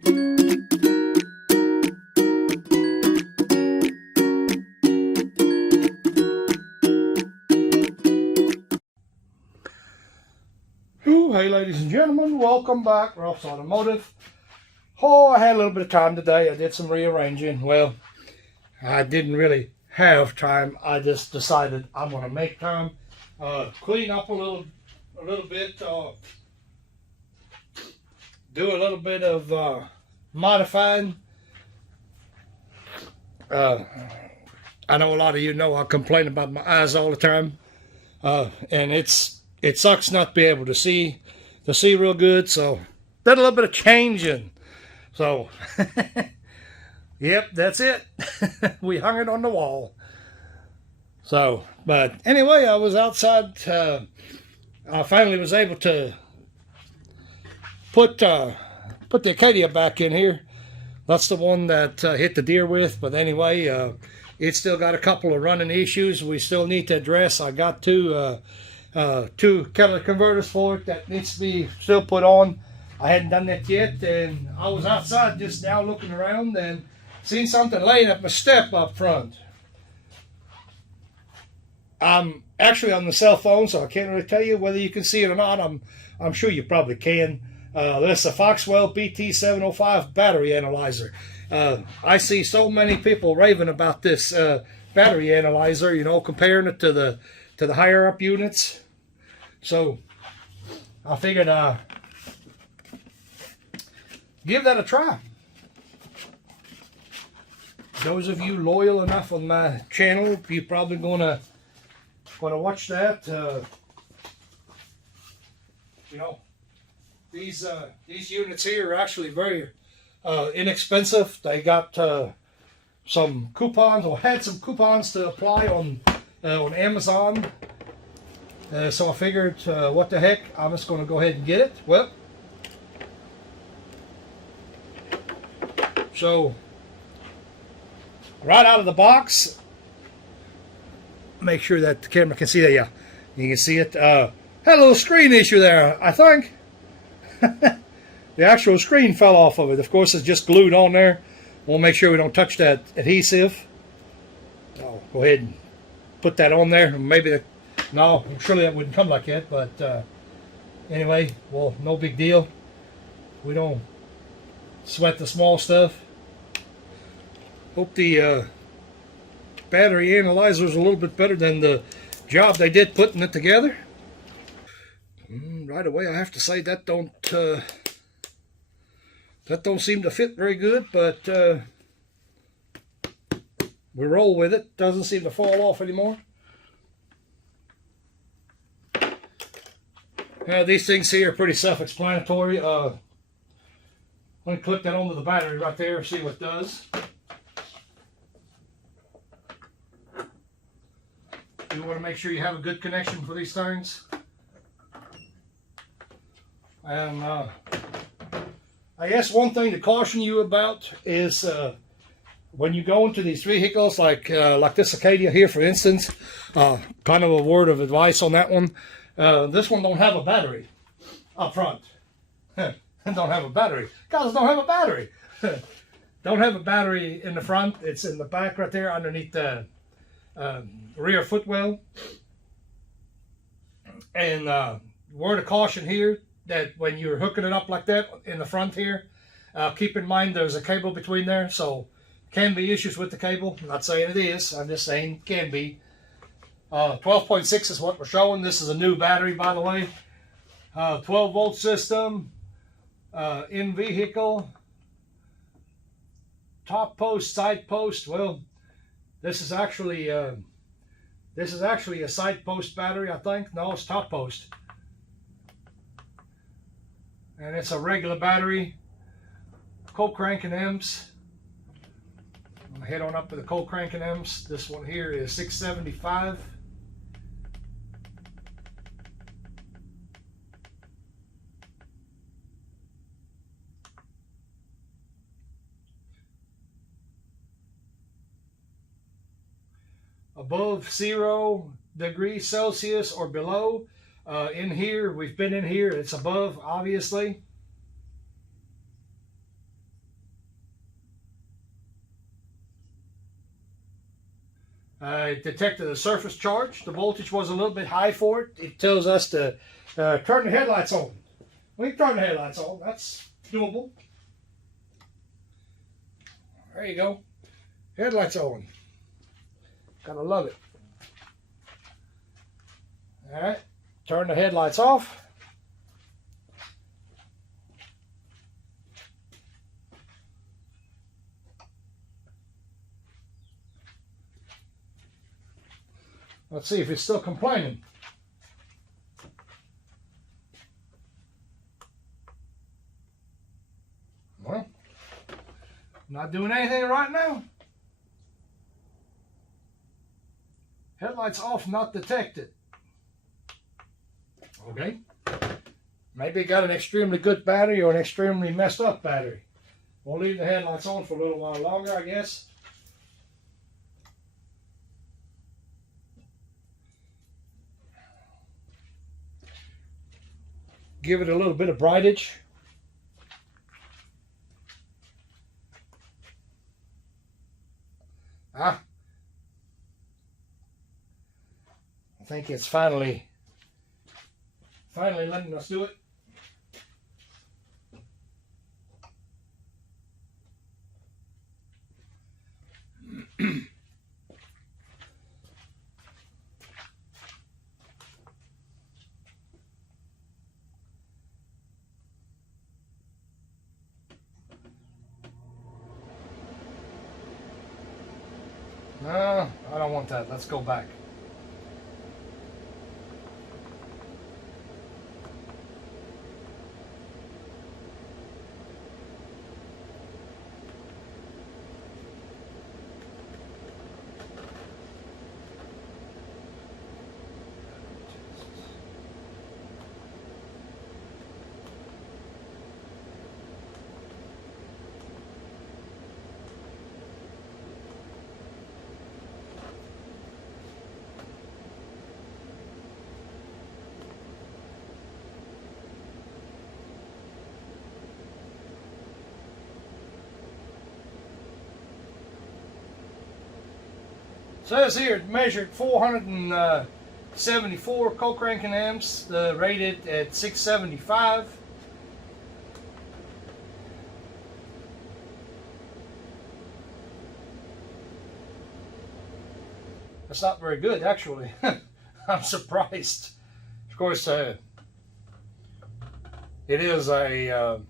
Hey ladies and gentlemen, welcome back. Ralph's Automotive. Oh, I had a little bit of time today. I did some rearranging. Well, I didn't really have time. I just decided I'm going to make time. Clean up a little bit. Do a little bit of modifying. I know a lot of you know I complain about my eyes all the time, and it sucks not to be able to see real good. So did a little bit of changing. So yep, that's it. We hung it on the wall. So, but anyway, I was outside. I finally was able to put the Acadia back in here. That's the one that hit the deer with. But anyway, it's still got a couple of running issues we still need to address. I got two catalytic converters for it that needs to be still put on. I hadn't done that yet, and I was outside just now looking around and seen something laying at my step up front. I'm actually on the cell phone, so I can't really tell you whether you can see it or not. I'm sure you probably can. That's a Foxwell BT705 battery analyzer. I see so many people raving about this battery analyzer, you know, comparing it to the higher up units. So I figured give that a try. Those of you loyal enough on my channel, you're probably gonna watch that. You know, these units here are actually very inexpensive. They got some coupons, or had some coupons to apply on Amazon. So I figured, what the heck, I'm just going to go ahead and get it. Well, so right out of the box, make sure that the camera can see that. Yeah, you can see it. Had a little screen issue there, I think. The actual screen fell off of it. Of course, it's just glued on there. We'll make sure we don't touch that adhesive. I'll go ahead and put that on there. Maybe no, surely that wouldn't come like that. But anyway, well, no big deal. We don't sweat the small stuff. Hope the battery analyzer is a little bit better than the job they did putting it together. Right away, I have to say that don't seem to fit very good, but we roll with it. Doesn't seem to fall off anymore. These things here are pretty self-explanatory. Let me clip that onto the battery right there and see what it does. You want to make sure you have a good connection for these things. And I guess one thing to caution you about is when you go into these vehicles, like this Acadia here, for instance, kind of a word of advice on that one. This one don't have a battery up front. Don't have a battery. Guys, don't have a battery. Don't have a battery in the front. It's in the back right there underneath the rear footwell. And word of caution here, that when you're hooking it up like that in the front here, keep in mind there's a cable between there, so can be issues with the cable. I'm not saying it is, I'm just saying can be. 12.6 is what we're showing. This is a new battery, by the way. 12-volt system, in vehicle, top post, side post. Well, this is actually a side post battery, I think. No, it's top post. And it's a regular battery, cold cranking M's. I'll head on up to the cold cranking M's. This one here is 675. Above 0 degrees Celsius or below. In here, we've been in here, it's above, obviously. It detected a surface charge. The voltage was a little bit high for it. It tells us to turn the headlights on. We can turn the headlights on. That's doable. There you go. Headlights on. Gotta love it. All right. Turn the headlights off. Let's see if it's still complaining. Well, not doing anything right now. Headlights off, not detected. Okay. Maybe it got an extremely good battery or an extremely messed up battery. We'll leave the headlights on for a little while longer, I guess. Give it a little bit of brightage. I think it's finally letting us do it. No, I don't want that. Let's go back. Says here it measured 474 co-cranking amps, rated at 675. That's not very good, actually. I'm surprised. Of course, it is a,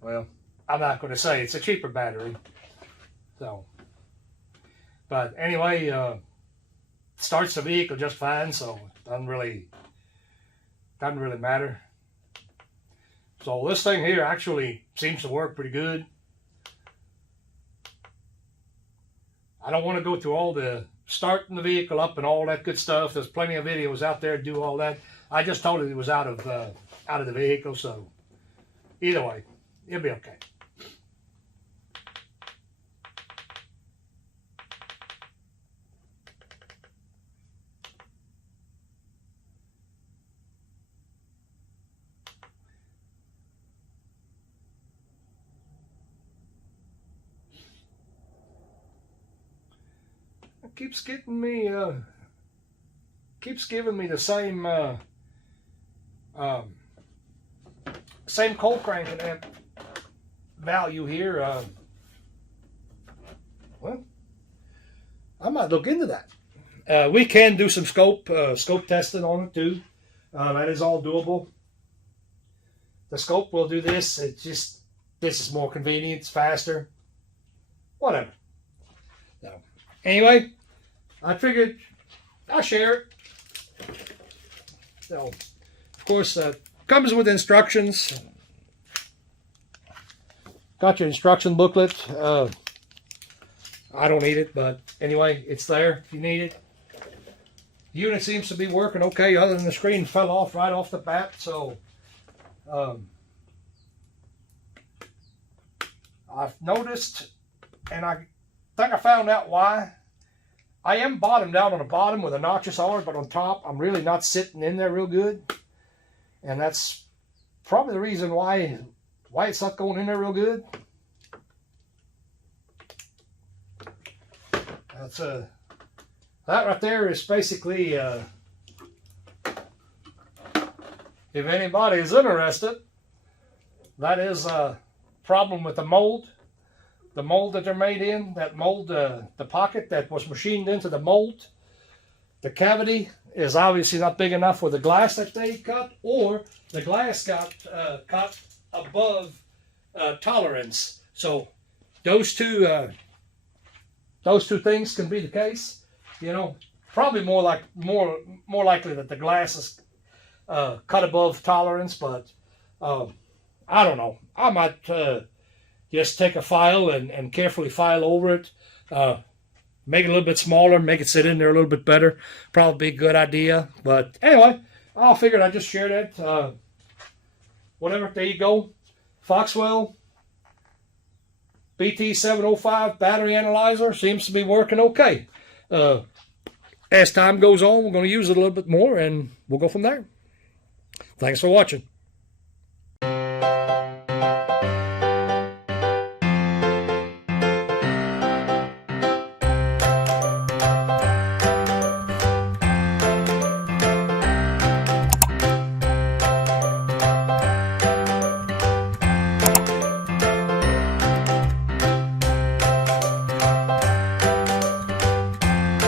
well, I'm not going to say it's a cheaper battery. So, but anyway, starts the vehicle just fine, so it doesn't really matter. So this thing here actually seems to work pretty good. I don't want to go through all the starting the vehicle up and all that good stuff. There's plenty of videos out there to do all that. I just told it was out of the vehicle, so either way, it'll be okay. Keeps getting me, keeps giving me the same, same cold cranking amp value here. Well, I might look into that. We can do some scope testing on it too. That is all doable. The scope will do this. It's just, this is more convenient, it's faster, whatever. So, anyway, I figured I'll share it. So, of course, comes with instructions. Got your instruction booklet. I don't need it, but anyway, it's there if you need it. The unit seems to be working okay, other than the screen fell off right off the bat. So, I've noticed, and I think I found out why. I am bottomed out on the bottom with a notches R, but on top, I'm really not sitting in there real good. And that's probably the reason why it's not going in there real good. That's that right there is basically, if anybody is interested, that is a problem with the mold. The mold that they're made in, that mold, the pocket that was machined into the mold, the cavity is obviously not big enough for the glass that they cut, or the glass got cut above tolerance. So those two things can be the case. You know, probably more likely that the glass is cut above tolerance, but I don't know. I might just take a file and carefully file over it, make it a little bit smaller, make it sit in there a little bit better. Probably be a good idea. But anyway, I figured I'd just share that. Whatever, there you go. Foxwell BT705 battery analyzer seems to be working okay. As time goes on, we're going to use it a little bit more, and we'll go from there. Thanks for watching.